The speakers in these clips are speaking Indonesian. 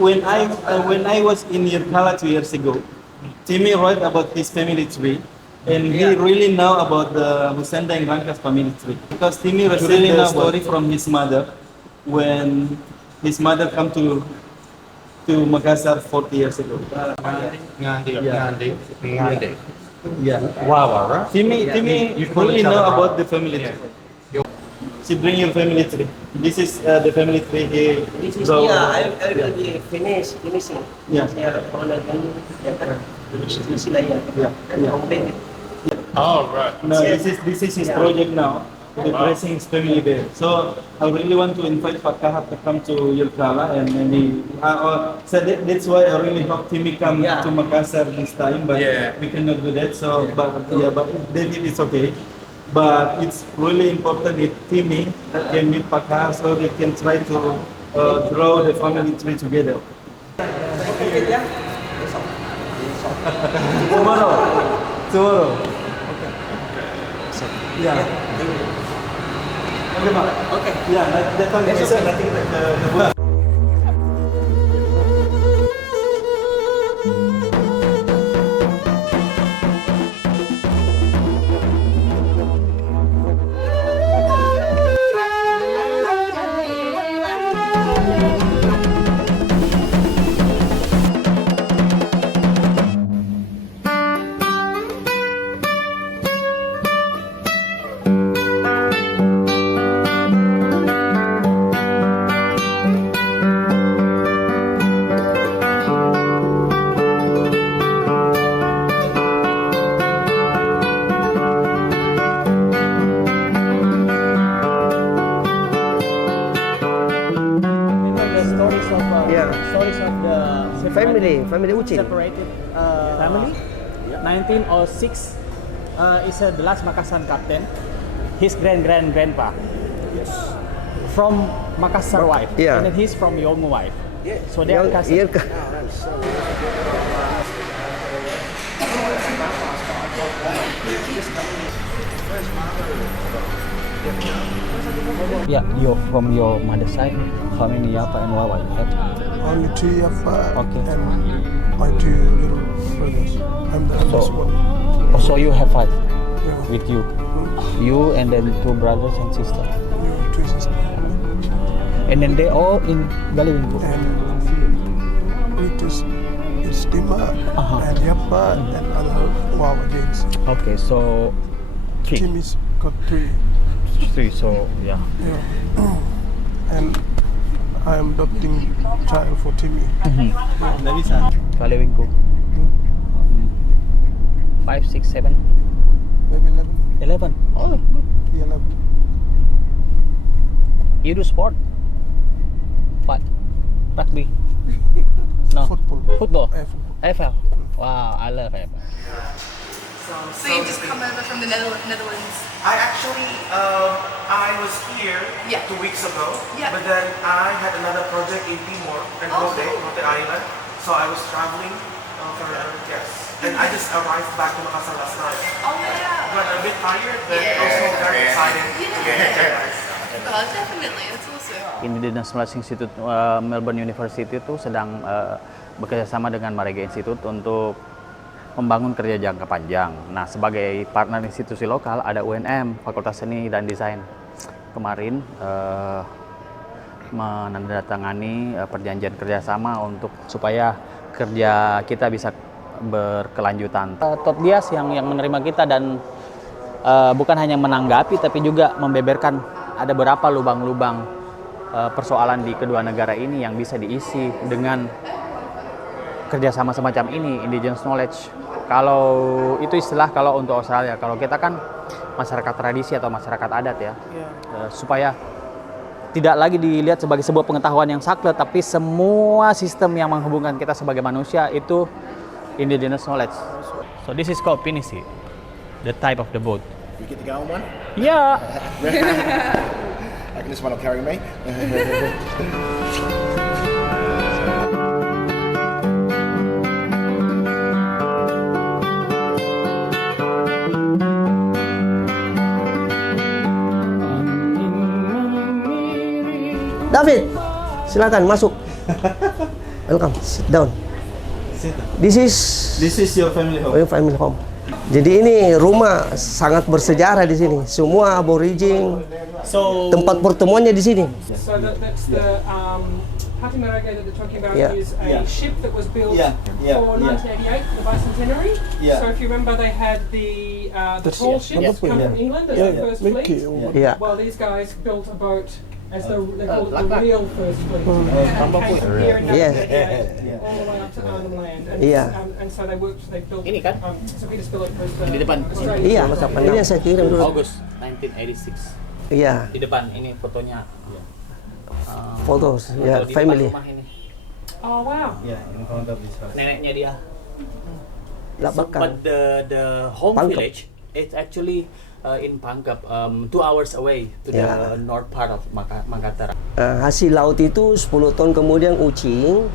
when I was in Yirkala 2 years ago, Timmy wrote about his family tree, and he really know about the Musenda and Rangkas family tree because Timmy was telling the story from his mother when his mother come to Makassar 40 years ago. Ngande. Yeah. Wow, right? Timmy You call really each other know brother. about the family tree. She bring your family tree. This is the family tree he This is draw. I will be finishing. Yeah. Saya orang dulu sila yan. Yeah. Complete. Oh, right. No, this is his project now. The blessing his family there. So I really want to invite Pak Kahar to come to Yirkala and maybe so that's why I really hope Timmy come Yeah. to Makassar this time, but Yeah. we cannot do that. So but David it's okay. But it's really important if Timmy can meet Pak Kahar so they can try to draw the family tree together. Tomorrow. Okay. Yeah. Okay, Pak. Okay. Yeah, that one is nothing like the book. The stories of stories of the Family Ucin. separated family. 1906 is the last Makassar captain. His grandpa. Yes. From Makassar wife. Yeah. And then he's from Yolngu wife. So they are cousins. Iya. Yeah, you from your mother's side. How many Yapa and Wawa you have? Only 2 Yapa Okay. and my 2 little brothers. I'm the eldest one. Oh, so you have 5 Yeah. with you. You and then 2 brothers and sister. You 2 sisters. And then they all in Galilingko. And it is Dima and Yapa and other Wawa James. Okay, so 3. Timmy's got 3. 3, so yeah. Yeah. And I am adopting child for Timmy. Nggak bisa. Galilingko. 5, 6, 7, Maybe 11. 11. Oh, good. Yeah, 11. You do sport? What? Rugby? No. Football. Football? Football. AFL? Wow, I love AFL. So you've just come over from the Netherlands. I actually, I was here Yeah. 2 weeks ago, Yeah. but then I had another project in Timor and Oh, Rote, cool. Rote Island. So I was traveling for yes, and I just arrived back to Makassar last night. Oh yeah. But a bit tired, but Yeah. also very excited. Oh, definitely. That's awesome. Indigenous Knowledge Institute Melbourne University itu sedang bekerja sama dengan Marega Institute untuk membangun kerja jangka panjang. Nah, sebagai partner institusi lokal ada UNM, Fakultas Seni dan Desain. Kemarin menandatangani perjanjian kerjasama untuk supaya kerja kita bisa berkelanjutan. Todd Dias yang menerima kita dan bukan hanya menanggapi tapi juga membeberkan ada beberapa lubang-lubang persoalan di kedua negara ini yang bisa diisi dengan kerjasama semacam ini, indigenous knowledge. Kalau itu istilah kalau untuk Australia, kalau kita kan masyarakat tradisi atau masyarakat adat ya, supaya tidak lagi dilihat sebagai sebuah pengetahuan yang saklek, tapi semua sistem yang menghubungkan kita sebagai manusia itu indigenous knowledge. So this is called pinisi, the type of the boat. You get to go on one? Yeah. I reckon this one will carry me. David, silakan masuk. Welcome. Sit down. Sit. This This is your family home. family home. Jadi ini rumah sangat bersejarah di sini. Semua aborigin. So Tempat pertemuannya di sini. So that's the Hati Maraga that they're talking about Yeah. is a ship that was built Yeah, yeah, for yeah. 1988, the bicentenary. Yeah. So if you remember, they had the tall ships come from England as the first fleet. Yeah. Well, these guys built a boat as they call it the real first fleet. And it came from here in Yes. 1988 all the way up to Arnhem Land. And, Yeah. and so they built. Ini kan? So Peter Spillett was the Di depan. Australian. Iya, ini yang saya kirim dulu. August 1986. Iya, Di depan ini fotonya. fotos. Foto Ya, di depan family. rumah ini. Oh wow. Yeah, in front of this house. Neneknya dia. Labakan. But the home Pangkep. village, it's actually in Pangkep, 2 hours away to the Yeah. north part of Makassar. Hasil laut itu 10 tahun kemudian Ucing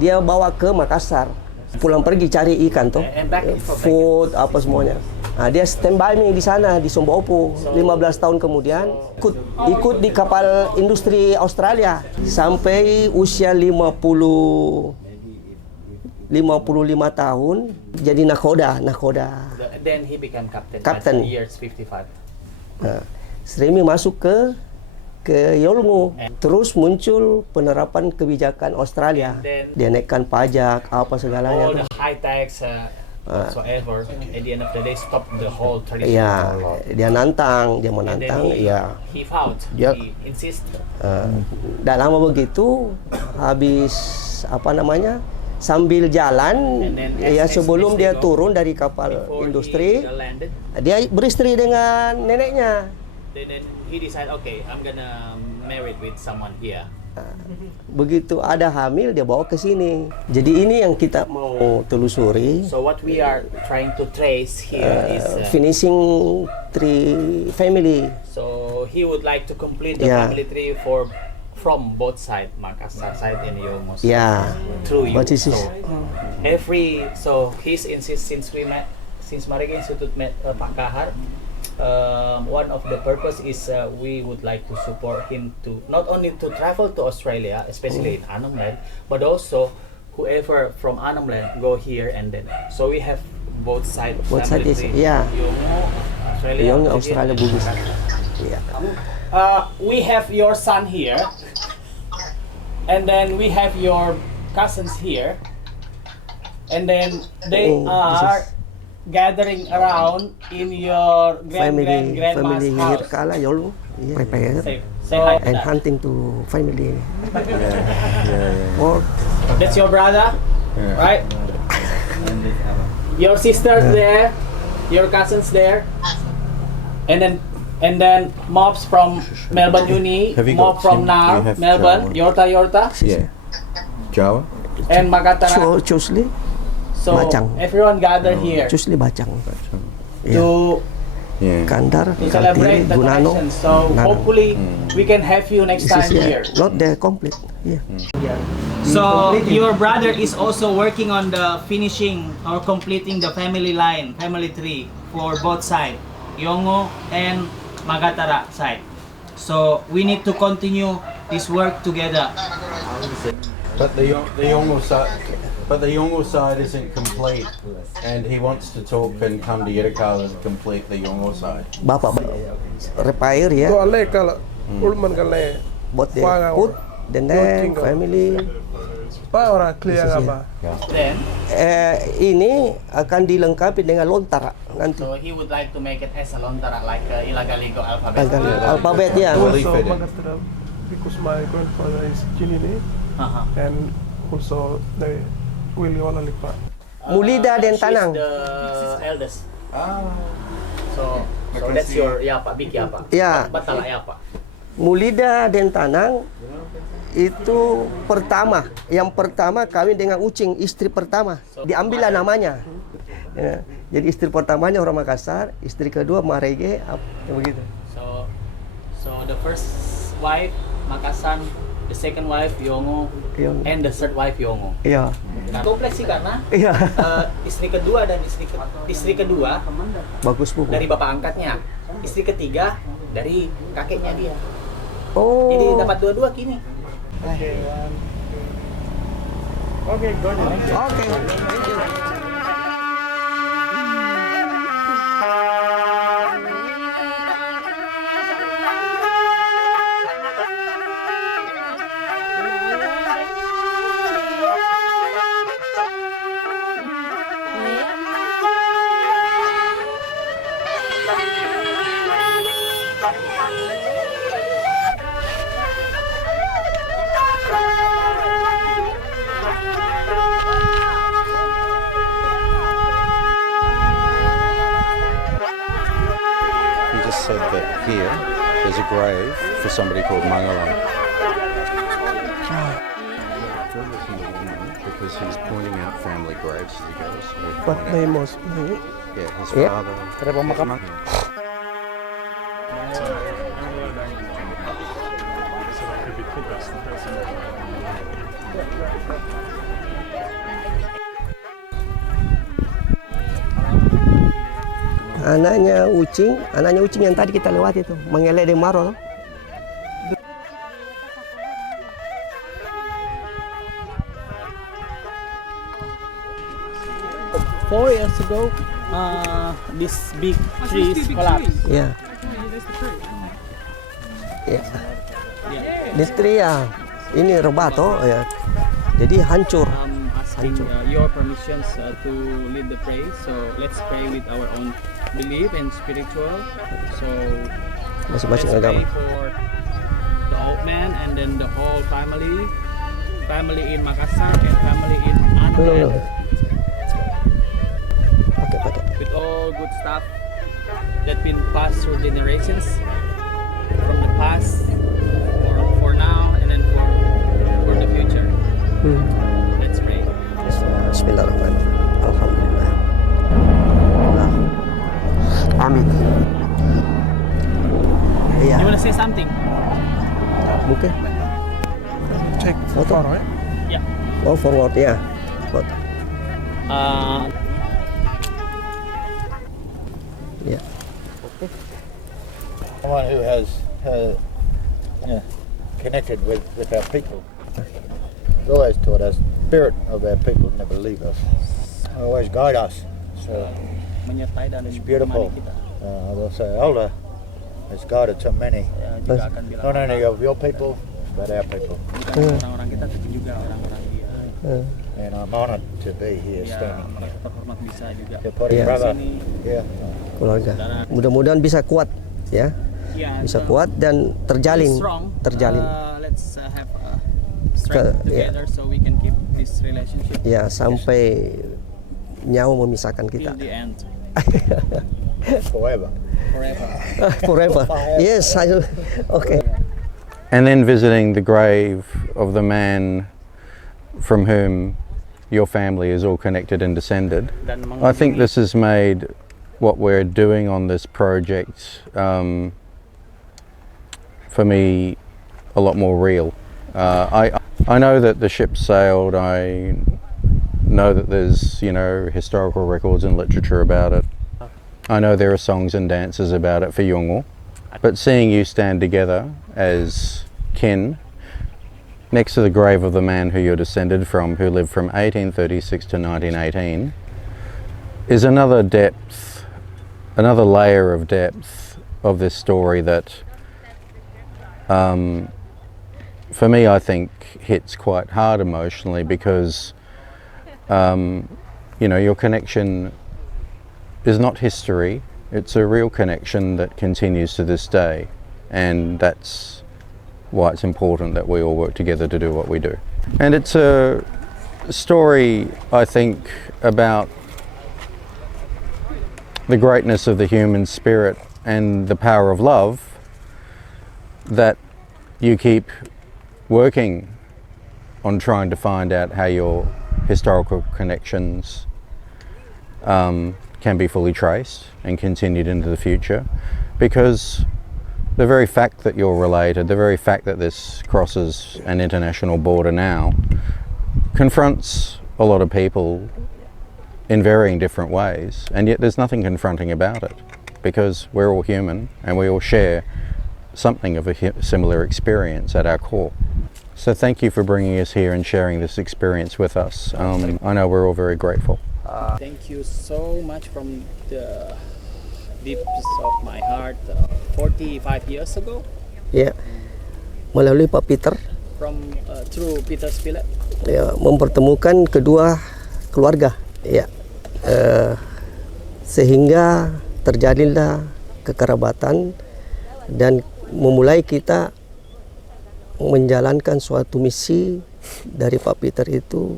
dia bawa ke Makassar. Pulang pergi cari ikan tuh, And back for food apa semuanya. Nah, dia standby nih di sana di Sombopo. 15 tahun kemudian ikut di kapal industri Australia sampai usia 55 tahun jadi nakoda. Then he became captain. Captain. At the years 55. Nah, Sremi masuk ke Yolngu. Terus muncul penerapan kebijakan Australia. Dia naikkan pajak apa segalanya. All the high tax whatsoever. At the end of the day, stop the whole tradition. Iya, dia menantang, And then he fought. Dia- He insist. Dan lama begitu habis sambil jalan And then ya as sebelum they dia go, turun dari kapal Before industri he landed, dia beristri dengan neneknya. then he decided, okay, I'm gonna marry with someone here. Begitu ada hamil dia bawa ke sini. Jadi ini yang kita mau telusuri. So what we are trying to trace here is Finishing tree family. so he would like to complete the Yeah. family tree from both sides, Makassar side and Yolngu side. Yeah. Through you. But this is So he's insist since Marega Institute met Pak Kahar. One of the purpose is we would like to support him to not only to travel to Australia, especially in Arnhem Land, but also whoever from Arnhem Land go here and then. So we have both sides. Both side is- yeah. Yolngu, Yolngu, Australia, Bugis. Yeah. We have your son here, and then we have your cousins here, and then they Oh, this are is- gathering around in your Family grandma's house. Hirkala Yolngu. Yeah. Prepare Say hi to and that. hunting to family. Or That's your brother, right? Your sisters there, your cousins there, and then mobs from Melbourne Uni, Have you mob got from Sim? Nar, You have Melbourne, Yorta, Yeah. Jawa? and Makatara. Chusli, So Bacang. everyone gather here Chusli Bacang. to Yeah. Kandar, to celebrate Kartini, the Gunano. connection. So Gunano. hopefully we can have you next This is time here. not the complete. Yeah. So your brother is also working on the finishing or completing the family line, family tree for both sides, Yolngu and Magatara side. So we need to continue this work together. But the Yolngu side isn't complete, and he wants to talk and come to Yirrkala and complete the Yolngu side. Bapak repair ya. Ale kalau ulman kale Buat the Wow. food, the name, family. pa orang clear apa? Then, Ini akan dilengkapi dengan lontara nanti. so he would like to make it as a lontara like Ilagaligo alphabet. Alfabet ya. Will he Also fit in? Magatram, because my grandfather is Chinese Uh-huh. and also they Willy Olalipa. Mulida dan She's Tanang. the eldest. Ah. So that's your Yapa, big Yapa. Ya. Batala Yapa. Mulida dan Tanang itu pertama. Yang pertama kawin dengan Ucing, istri pertama. Diambillah namanya. Ya, jadi istri pertamanya orang Makassar, istri kedua Marege, begitu. So the first wife Makassar, the second wife Yolngu, Yolngu. and the third wife Yolngu. Iya. Nah, kompleks sih karena Iya. istri kedua dan istri kedua Bagus Bu. dari bapak angkatnya, istri ketiga dari kakeknya dia. Oh. Jadi dapat dua-dua kini. Okay, thank you. He just said that here there's a grave for somebody called Mangalam. Because he's pointing out family graves as he goes. He'll But point they out- must be. Yeah, his Yeah. father. Anaknya Ucing yang tadi kita lewati itu, mengelak di Maro. 4 years ago, this big trees collapsed. Ya. Ya. Di tree ya. Ini rebato ya. Jadi hancur. Asking your permissions to lead the prayer. So let's pray with our own belief and spiritual. So Masing-masing let's agama. pray for the old man and then the whole family in Makassar and family in Belum. Anand. Pakai. With all good stuff that been passed through generations from the past for now and then for the future. Let's pray. Bismillahirrahmanirrahim. Alhamdulillah. Nah. Amin. Iya. You wanna say something? Mungkin. Take Foto. photo, right? Yeah. Oh, forward ya. Foto. Ya. Someone who has connected with our people. He's always taught us, spirit of our people never leave us. Always guide us. So Menyertai dalam it's beautiful. iman kita. I will say, Elder has guided so many, Ya, juga akan bilang not only of your people, but our people. bukan orang-orang kita tapi juga orang-orang dia. And I'm honoured to be here Ya, standing here. terhormat bisa juga. Your body Yeah. brother. Sini. Yeah. Keluarga. Mudah-mudahan bisa kuat ya. Ya, Bisa so kuat dan terjalin. strong. Terjalin. Let's have strength Yeah. together so we can keep this relationship Ya, sampai nyawa memisahkan till kita. the end, Forever. forever. Forever. Yes, okay. And then visiting the grave of the man from whom your family is all connected and descended. Dan I think mengunjungi this has made what we're doing on this project for me a lot more real. I know that the ship sailed. I know that there's historical records and literature about it. I know there are songs and dances about it for Yolngu. But seeing you stand together as kin next to the grave of the man who you're descended from, who lived from 1836 to 1918, is another depth, another layer of depth of this story that, for me, I think hits quite hard emotionally because, your connection is not history, it's a real connection that continues to this day, and that's why it's important that we all work together to do what we do. And it's a story, I think, about the greatness of the human spirit and the power of love that you keep working on trying to find out how your historical connections can be fully traced and continued into the future, because the very fact that you're related, the very fact that this crosses an international border now, confronts a lot of people in varying different ways, and yet there's nothing confronting about it, because we're all human and we all share something of a similar experience at our core. So thank you for bringing us here and sharing this experience with us. I know we're all very grateful. Thank you so much from the deepest of my heart. 45 years ago, Ya, melalui Pak Peter through Peter's Village. ya, mempertemukan kedua keluarga, ya, sehingga terjadilah kekerabatan dan memulai kita menjalankan suatu misi dari Pak Peter itu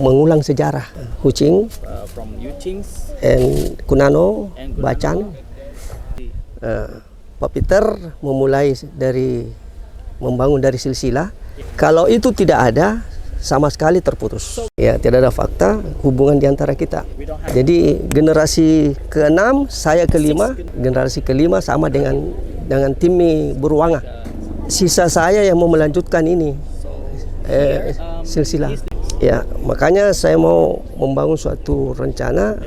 mengulang sejarah Huching From Yuchings and Kunano, and Bacan. Pak Peter memulai dari membangun dari silsilah. Kalau itu tidak ada, sama sekali terputus. Ya, tidak ada fakta hubungan di antara kita. Jadi generasi ke-6, saya ke-5, generasi ke-5 sama dengan Timmy Burwanga. Sisa saya yang mau melanjutkan ini silsilah. Ya, makanya saya mau membangun suatu rencana,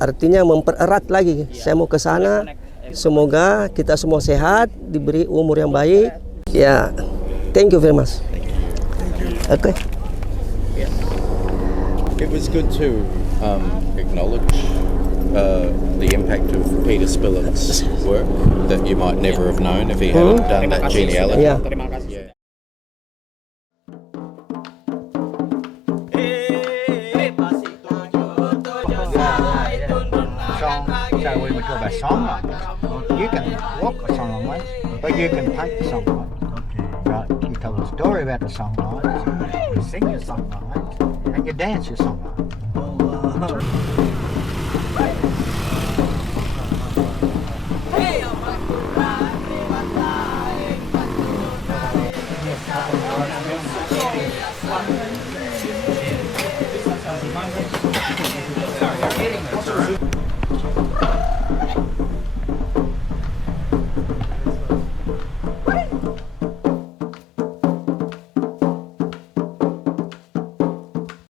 artinya mempererat lagi. Saya mau ke sana. Semoga kita semua sehat, diberi umur yang baik. Ya, thank you very much. Okay. It was good to acknowledge the impact of Peter Spillet's work that you might never have known if he hadn't done that genealogy. Yeah. Terima kasih. So when we talk about songwriting, you can walk a song line, but you can paint the song line. Right? You tell a story about the song line, you sing your song line, and you dance your song line.